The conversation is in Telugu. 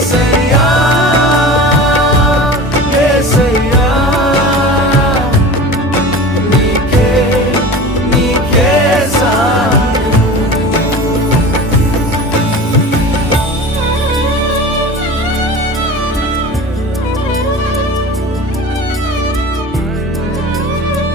say.